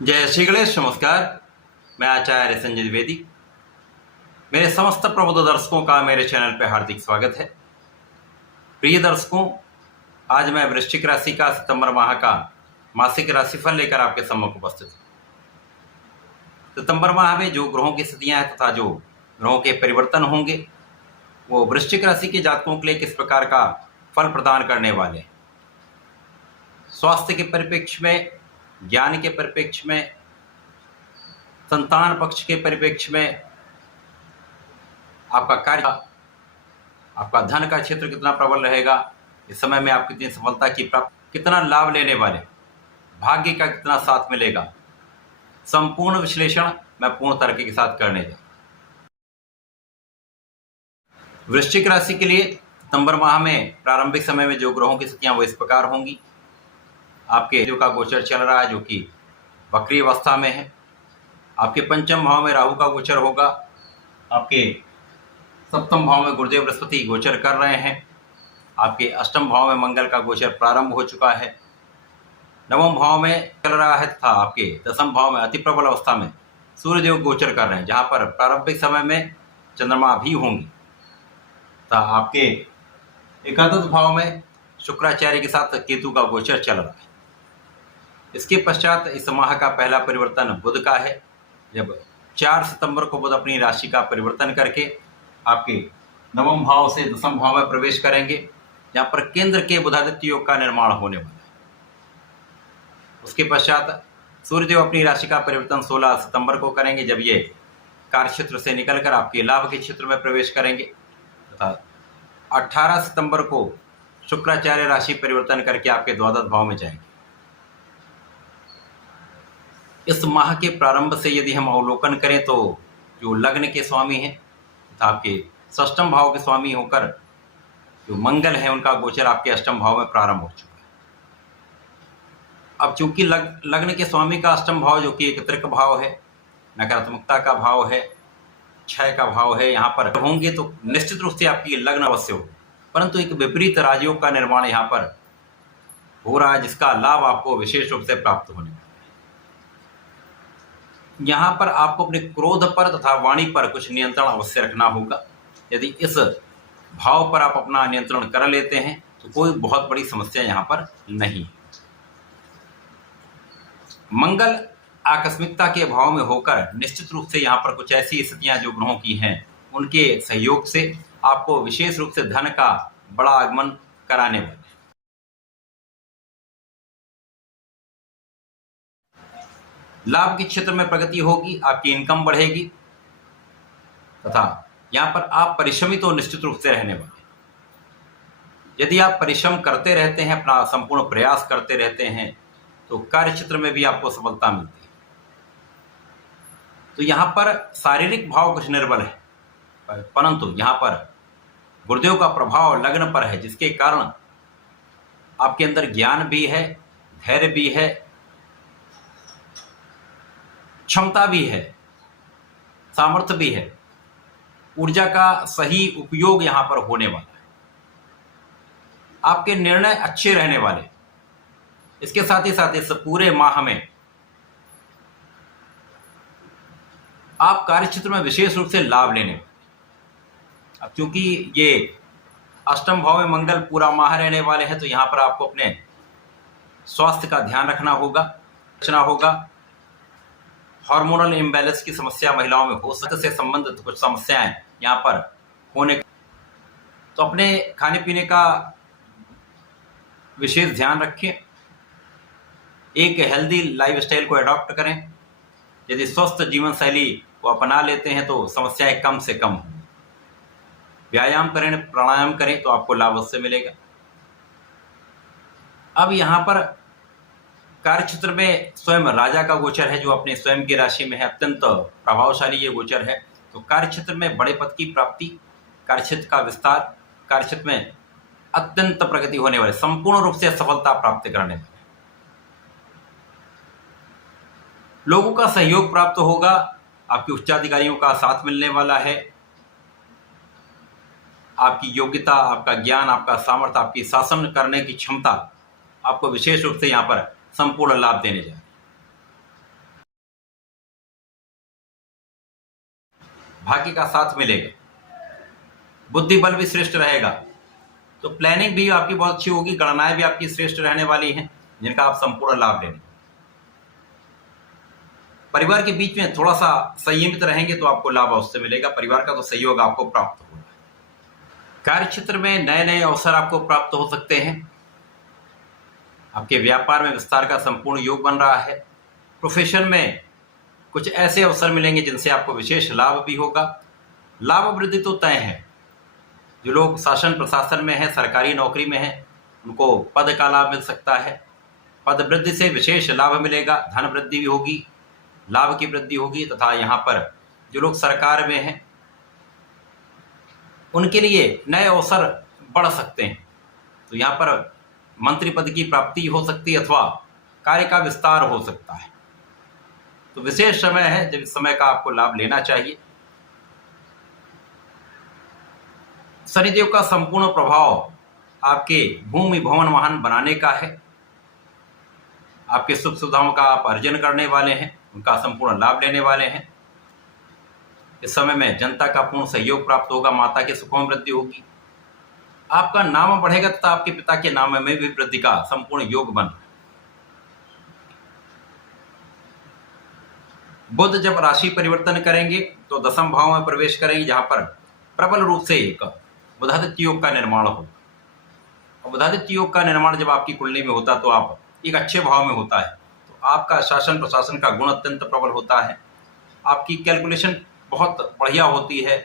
जय श्री गणेश। नमस्कार। मैं आचार्य संजय द्विवेदी। मेरे समस्त प्रबुद्ध दर्शकों का मेरे चैनल पर हार्दिक स्वागत है। प्रिय दर्शकों, आज मैं वृश्चिक राशि का सितंबर माह का मासिक राशिफल लेकर आपके सम्मुख उपस्थित हूँ। सितंबर माह में जो ग्रहों की स्थितियां हैं तथा जो ग्रहों के परिवर्तन होंगे वो वृश्चिक राशि के जातकों के लिए किस प्रकार का फल प्रदान करने वाले हैं। स्वास्थ्य के परिप्रेक्ष्य में, ज्ञान के परिप्रेक्ष्य में, संतान पक्ष के परिप्रेक्ष्य में, आपका कार्य, आपका धन का क्षेत्र कितना प्रबल रहेगा, इस समय में आप कितनी सफलता की प्राप्त, कितना लाभ लेने वाले, भाग्य का कितना साथ मिलेगा, संपूर्ण विश्लेषण मैं पूर्ण तर्क के साथ करने जा। वृश्चिक राशि के लिए सितंबर माह में प्रारंभिक समय में जो ग्रहों की स्थितियां वो इस प्रकार होंगी। आपके जो का गोचर चल रहा है जो कि वक्री अवस्था में है। आपके पंचम भाव में राहु का गोचर होगा। आपके सप्तम भाव में गुरुदेव बृहस्पति गोचर कर रहे हैं। आपके अष्टम भाव में मंगल का गोचर प्रारंभ हो चुका है। नवम भाव में चल रहा है तथा आपके दसम भाव में अति प्रबल अवस्था में सूर्यदेव गोचर कर रहे हैं, जहां पर प्रारंभिक समय में चंद्रमा भी होंगी तथा आपके एकादश भाव में शुक्राचार्य के साथ केतु का गोचर चल रहा है। इसके पश्चात इस माह का पहला परिवर्तन बुध का है, जब 4 सितंबर को बुध अपनी राशि का परिवर्तन करके आपके नवम भाव से दसम भाव में प्रवेश करेंगे, जहां पर केंद्र के बुधादित्य योग का निर्माण होने वाला है। उसके पश्चात सूर्यदेव अपनी राशि का परिवर्तन 16 सितंबर को करेंगे, जब ये कार्य क्षेत्र से निकलकर आपके लाभ के क्षेत्र में प्रवेश करेंगे तथा 18 सितंबर को शुक्राचार्य राशि परिवर्तन करके आपके द्वादश भाव में जाएंगे। इस माह के प्रारंभ से यदि हम अवलोकन करें तो जो लग्न के स्वामी हैं तथा आपके षष्ठम भाव के स्वामी होकर जो मंगल है उनका गोचर आपके अष्टम भाव में प्रारंभ हो चुका है। अब चूंकि लग्न के स्वामी का अष्टम भाव जो कि एक त्रिक भाव है, नकारात्मकता का भाव है, क्षय का भाव है, यहाँ पर होंगे तो निश्चित रूप से आपकी लग्न अवश्य हो, परंतु एक विपरीत राजयोग का निर्माण यहाँ पर हो रहा है, जिसका लाभ आपको विशेष रूप से प्राप्त होने वाला है। यहाँ पर आपको अपने क्रोध पर तथा वाणी पर कुछ नियंत्रण अवश्य रखना होगा। यदि इस भाव पर आप अपना नियंत्रण कर लेते हैं तो कोई बहुत बड़ी समस्या यहाँ पर नहीं है। मंगल आकस्मिकता के भाव में होकर निश्चित रूप से यहाँ पर कुछ ऐसी स्थितियां जो ग्रहों की हैं उनके सहयोग से आपको विशेष रूप से धन का बड़ा आगमन कराने वाले। लाभ के क्षेत्र में प्रगति होगी, आपकी इनकम बढ़ेगी तथा यहाँ पर आप परिश्रमी तो निश्चित रूप से रहने वाले। यदि आप परिश्रम करते रहते हैं, अपना संपूर्ण प्रयास करते रहते हैं तो कार्य क्षेत्र में भी आपको सफलता मिलती है। तो यहाँ पर शारीरिक भाव कुछ निर्बल है, परंतु यहाँ पर गुरुदेव का प्रभाव लग्न पर है, जिसके कारण आपके अंदर ज्ञान भी है, धैर्य भी है, क्षमता भी है, सामर्थ्य भी है, ऊर्जा का सही उपयोग यहां पर होने वाला है। आपके निर्णय अच्छे रहने वाले। इसके साथ ही साथ इस पूरे माह में आप कार्य क्षेत्र में विशेष रूप से लाभ लेने वाले। अब क्योंकि ये अष्टम भाव में मंगल पूरा माह रहने वाले हैं तो यहां पर आपको अपने स्वास्थ्य का ध्यान रखना होगा। हार्मोनल इम्बैलेंस की समस्या महिलाओं में हो सकते से संबंधित कुछ समस्याएं यहाँ पर होने, तो अपने खाने पीने का विशेष ध्यान रखें। एक हेल्दी लाइफस्टाइल को अडॉप्ट करें। यदि स्वस्थ जीवन शैली को अपना लेते हैं तो समस्याएं कम से कम हों। व्यायाम करें, प्राणायाम करें तो आपको लाभ उससे मिलेगा। अब यहाँ पर कार्य क्षेत्र में स्वयं राजा का गोचर है जो अपने स्वयं की राशि में है, अत्यंत प्रभावशाली ये गोचर है। तो कार्य क्षेत्र में बड़े पद की प्राप्ति, कार्य क्षेत्र का विस्तार, कार्य क्षेत्र में अत्यंत प्रगति होने वाले, संपूर्ण रूप से सफलता प्राप्त करने वाले लोगों का सहयोग प्राप्त होगा। आपके उच्चाधिकारियों का साथ मिलने वाला है। आपकी योग्यता, आपका ज्ञान, आपका सामर्थ्य, आपकी शासन करने की क्षमता आपको विशेष रूप से यहाँ पर संपूर्ण लाभ देने जाए। भाग्य का साथ मिलेगा, बुद्धि बल भी श्रेष्ठ रहेगा, तो प्लानिंग भी आपकी बहुत अच्छी होगी, गणनाएं भी आपकी श्रेष्ठ रहने वाली हैं जिनका आप संपूर्ण लाभ लेंगे। परिवार के बीच में थोड़ा सा संयमित रहेंगे तो आपको लाभ अवश्य मिलेगा, परिवार का तो सहयोग आपको प्राप्त होगा। कार्य क्षेत्र में नए नए अवसर आपको प्राप्त हो सकते हैं, आपके व्यापार में विस्तार का संपूर्ण योग बन रहा है। प्रोफेशन में कुछ ऐसे अवसर मिलेंगे जिनसे आपको विशेष लाभ भी होगा। लाभ वृद्धि तो तय है, जो लोग शासन प्रशासन में हैं, सरकारी नौकरी में हैं, उनको पद का लाभ मिल सकता है। पद वृद्धि से विशेष लाभ मिलेगा, धन वृद्धि भी होगी, लाभ की वृद्धि होगी। तथा यहाँ पर जो लोग सरकार में हैं उनके लिए नए अवसर बढ़ सकते हैं, तो यहाँ पर मंत्री पद की प्राप्ति हो सकती है अथवा कार्य का विस्तार हो सकता है। तो विशेष समय है जब इस समय का आपको लाभ लेना चाहिए। शनिदेव का संपूर्ण प्रभाव आपके भूमि भवन वाहन बनाने का है। आपके सुख सुविधाओं का आप अर्जन करने वाले हैं, उनका संपूर्ण लाभ लेने वाले हैं। इस समय में जनता का पूर्ण सहयोग प्राप्त होगा, माता के सुखों में वृद्धि होगी, आपका नाम बढ़ेगा तथा आपके पिता के नाम में भी वृद्धि का संपूर्ण योग बन रहा है। बुध जब राशि परिवर्तन करेंगे तो दसम भाव में प्रवेश करेंगे, जहां पर प्रबल रूप से एक बुधादित्य योग का निर्माण होगा। और बुधादित्य योग का निर्माण जब आपकी कुंडली में होता तो आप एक अच्छे भाव में होता है, तो आपका शासन प्रशासन का गुण अत्यंत प्रबल होता है, आपकी कैलकुलेशन बहुत बढ़िया होती है,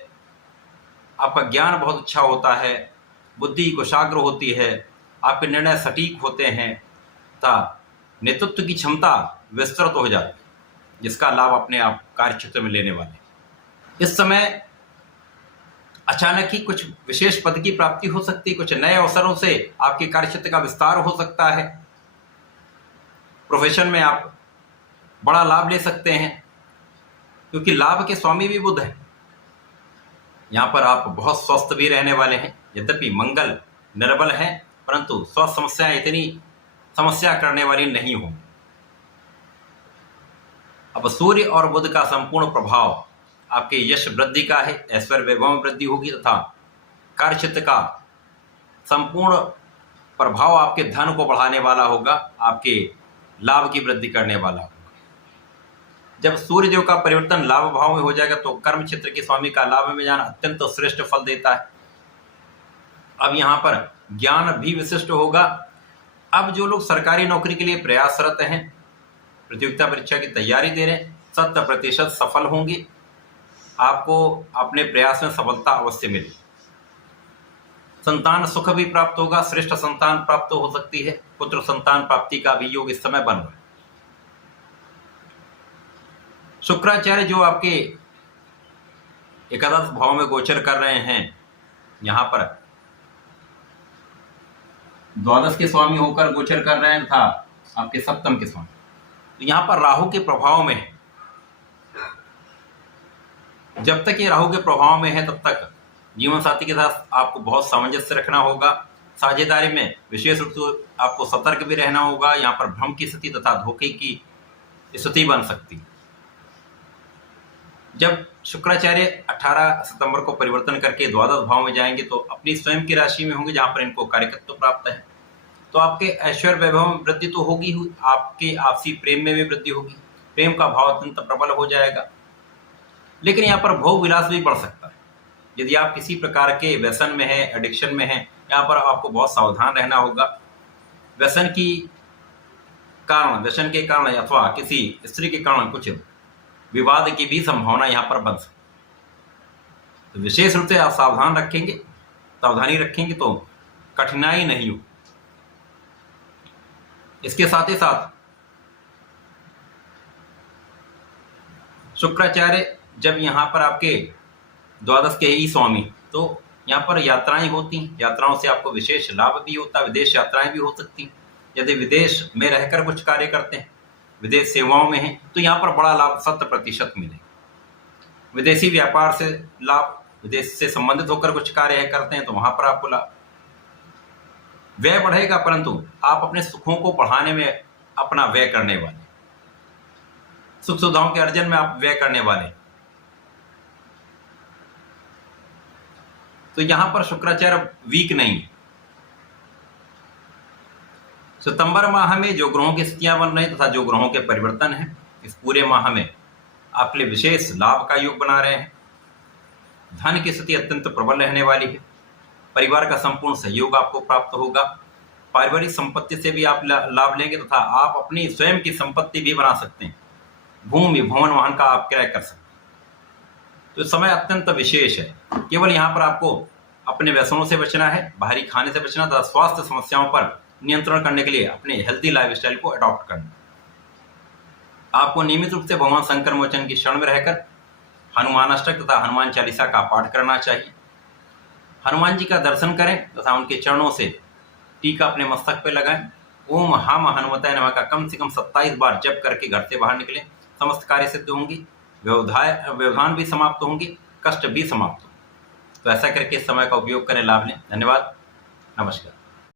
आपका ज्ञान बहुत अच्छा होता है, बुद्धि कुशाग्र होती है, आपके निर्णय सटीक होते हैं तथा नेतृत्व की क्षमता विस्तृत हो जाती है, जिसका लाभ अपने आप कार्य क्षेत्र में लेने वाले। इस समय अचानक ही कुछ विशेष पद की प्राप्ति हो सकती है, कुछ नए अवसरों से आपके कार्य क्षेत्र का विस्तार हो सकता है। प्रोफेशन में आप बड़ा लाभ ले सकते हैं, क्योंकि लाभ के स्वामी भी बुध है। यहाँ पर आप बहुत स्वस्थ भी रहने वाले हैं, यद्यपि मंगल निर्बल है, परंतु स्वास्थ्य समस्याएं इतनी समस्या करने वाली नहीं होंगी। अब सूर्य और बुध का संपूर्ण प्रभाव आपके यश वृद्धि का है, ऐश्वर्य वैभव में वृद्धि होगी तथा कार्य क्षेत्र का संपूर्ण प्रभाव आपके धन को बढ़ाने वाला होगा, आपके लाभ की वृद्धि करने वाला होगा। जब सूर्य देव का परिवर्तन लाभ भाव में हो जाएगा तो कर्म क्षेत्र के स्वामी का लाभ में जाना अत्यंत श्रेष्ठ फल देता है। अब यहाँ पर ज्ञान भी विशिष्ट होगा। अब जो लोग सरकारी नौकरी के लिए प्रयासरत हैं, प्रतियोगिता परीक्षा की तैयारी दे रहे हैं, 100% सफल होंगे। आपको अपने प्रयास में सफलता अवश्य मिलेगी। संतान सुख भी प्राप्त होगा, श्रेष्ठ संतान प्राप्त हो सकती है, पुत्र संतान प्राप्ति का भी योग इस समय बन रहा है। शुक्राचार्य जो आपके एकादश भाव में गोचर कर रहे हैं, यहां पर द्वादश के स्वामी होकर गोचर कर रहे हैं तथा आपके सप्तम के स्वामी, तो यहां पर राहु के प्रभाव में है। जब तक ये राहु के प्रभाव में है तब तक जीवन साथी के साथ आपको बहुत सामंजस्य रखना होगा। साझेदारी में विशेष रूप से आपको सतर्क भी रहना होगा। यहाँ पर भ्रम की स्थिति तथा धोखे की स्थिति बन सकती है। जब शुक्राचार्य 18 सितंबर को परिवर्तन करके द्वादश भाव में जाएंगे तो अपनी स्वयं की राशि में होंगे, जहां पर इनको कार्यकत्व प्राप्त है, तो आपके ऐश्वर्य वैभव में वृद्धि तो होगी, आपके आपसी प्रेम में भी वृद्धि होगी, प्रेम का भाव अत्यंत प्रबल हो जाएगा। लेकिन यहाँ पर भोग विलास भी बढ़ सकता है। यदि आप किसी प्रकार के व्यसन में हैं, एडिक्शन में हैं, यहाँ पर आपको बहुत सावधान रहना होगा। व्यसन के कारण अथवा किसी स्त्री के कारण कुछ विवाद की भी संभावना यहाँ पर बन सकती है। तो विशेष रूप से आप सावधानी रखेंगे तो कठिनाई नहीं हो। इसके साथ ही साथ शुक्राचार्य जब यहाँ पर आपके द्वादश के ही स्वामी, तो यहाँ पर यात्राएं होती हैं, यात्राओं से आपको विशेष लाभ भी होता है, विदेश यात्राएं भी हो सकती हैं। यदि विदेश में रहकर कुछ कार्य करते हैं, विदेश सेवाओं में हैं, तो यहाँ पर बड़ा लाभ 100% मिलेगा। विदेशी व्यापार से लाभ, विदेश से संबंधित होकर कुछ कार्य करते हैं तो वहां पर आपको लाभ। व्यय बढ़ेगा, परंतु आप अपने सुखों को बढ़ाने में अपना व्यय करने वाले, सुख सुविधाओं के अर्जन में आप व्यय करने वाले। तो यहाँ पर शुक्राचार्य वीक नहीं है। सितंबर माह में जो ग्रहों की स्थितियां बन रही तथा जो ग्रहों के परिवर्तन हैं, इस पूरे माह में आपके लिए विशेष लाभ का योग बना रहे हैं। धन की स्थिति अत्यंत प्रबल रहने वाली है। परिवार का संपूर्ण सहयोग आपको प्राप्त होगा। पारिवारिक संपत्ति से भी आप लाभ लेंगे तथा आप अपनी स्वयं की संपत्ति भी बना सकते हैं। भूमि भवन वाहन का आप क्रय कर सकते हैं। तो समय अत्यंत विशेष है। केवल यहाँ पर आपको अपने व्यसनों से बचना है, बाहरी खाने से बचना तथा स्वास्थ्य समस्याओं पर नियंत्रण करने के लिए अपने हेल्दी लाइफस्टाइल को अडॉप्ट करना। आपको नियमित रूप से भगवान शंकर मोचन की शरण में रहकर हनुमान अष्टक तथा हनुमान चालीसा का पाठ करना चाहिए। हनुमान जी का दर्शन करें तथा उनके चरणों से टीका अपने मस्तक पे लगाएं। ओम हम हनुमताय नमः का कम से कम 27 बार जप करके घर से बाहर निकलें। समस्त कार्य सिद्ध होंगी, व्यवधान भी समाप्त होंगे, कष्ट भी समाप्त होंगे। तो ऐसा करके इस समय का उपयोग करें, लाभ लें। धन्यवाद, नमस्कार।